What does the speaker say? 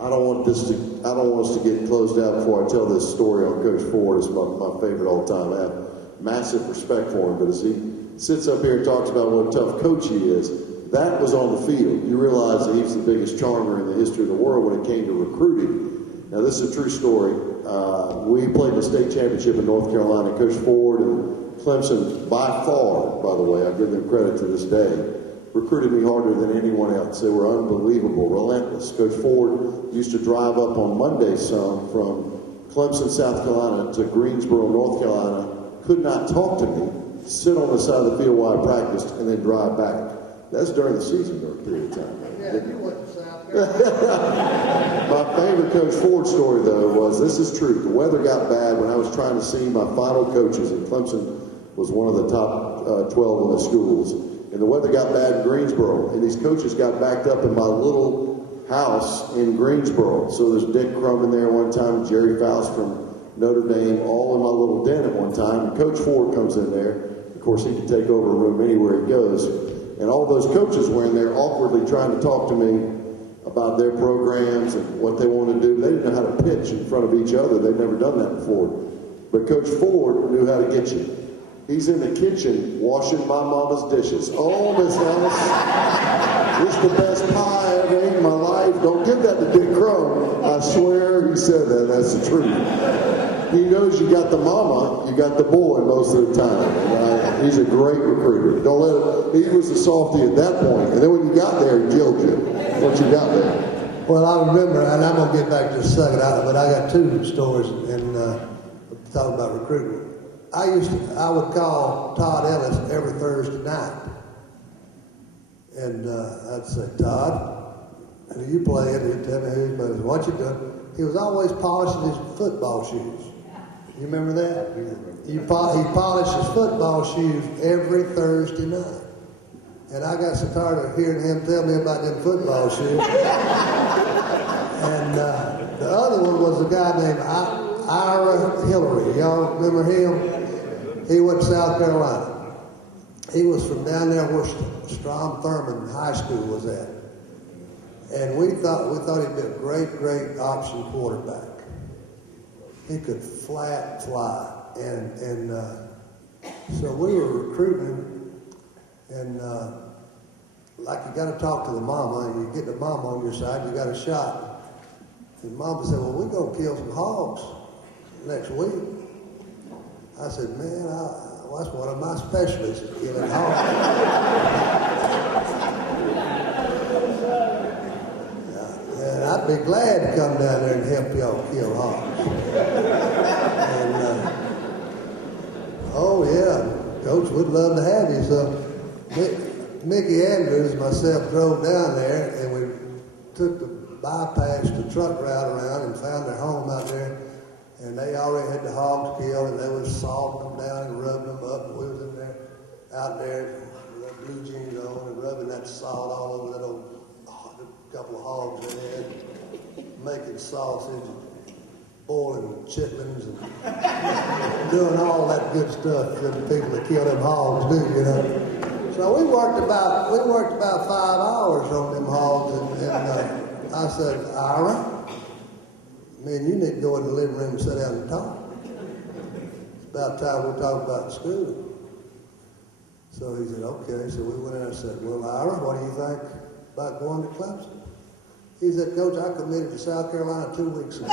I don't want us to get closed out before I tell this story on Coach Ford. It's my favorite all the time. I have massive respect for him, but as he sits up here and talks about what a tough coach he is, that was on the field. You realize that he's the biggest charmer in the history of the world when it came to recruiting. Now, this is a true story. We played the state championship in North Carolina. Coach Ford and Clemson, by far, by the way, I give them credit to this day, recruited me harder than anyone else. They were unbelievable, relentless. Coach Ford used to drive up on Mondays from Clemson, South Carolina to Greensboro, North Carolina, could not talk to me, sit on the side of the field while I practiced, and then drive back. That's during the season or a period of time. Yeah, you went to South Carolina. My favorite Coach Ford story, though, was, this is true, the weather got bad when I was trying to see my final coaches, and Clemson was one of the top 12 of the schools. And the weather got bad in Greensboro, and these coaches got backed up in my little house in Greensboro. So there's Dick Crum in there one time, Jerry Faust from Notre Dame, all in my little den at one time. And Coach Ford comes in there. Of course, he can take over a room anywhere he goes. And all those coaches were in there awkwardly trying to talk to me about their programs and what they want to do. They didn't know how to pitch in front of each other. They'd never done that before. But Coach Ford knew how to get you. He's in the kitchen washing my mama's dishes. Oh, Miss Ellis, this is the best pie I ever ate in my life. Don't give that to Dick Crow. I swear he said that. That's the truth. He knows you got the mama, you got the boy most of the time. And he's a great recruiter. Don't let it. He was a softy at that point, and then when you got there, he killed you. Once you got there. Well, I remember, and I'm gonna get back to a second, but I got two stories and talk about recruiting. I would call Todd Ellis every Thursday night, and I'd say, Todd, who you playing? He'd tell me who he was. What you doing? He was always polishing his football shoes. You remember that? He polished his football shoes every Thursday night. And I got so tired of hearing him tell me about them football shoes. And the other one was a guy named Ira Hillary. Y'all remember him? He went to South Carolina. He was from down there where Strom Thurmond High School was at. And we thought he'd be a great option quarterback. He could flat fly. And so we were recruiting him. And like you got to talk to the mama, and you get the mama on your side, you got a shot. And mama said, well, we're going to kill some hogs next week. I said, man, that's one of my specialties, is killing hogs. And I'd be glad to come down there and help y'all kill hogs. And, oh, yeah, Coach, we'd love to have you. So Mickey Andrews and myself drove down there, and we took the bypass, the truck route around, and found their home out there. And they already had the hogs killed, and they was salting them down and rubbing them up. And we was in there, out there with our blue jeans on, and rubbing that salt all over that old couple of hogs they had, making sausage, and boiling chitlins, and doing all that good stuff that the people that kill them hogs do, you know. So we worked about 5 hours on them hogs, and I said, Ira, man, you need to go in the living room and sit down and talk. It's about time we talk about school. So he said, okay. So we went in and said, well, Ira, what do you think about going to Clemson? He said, Coach, I committed to South Carolina 2 weeks ago.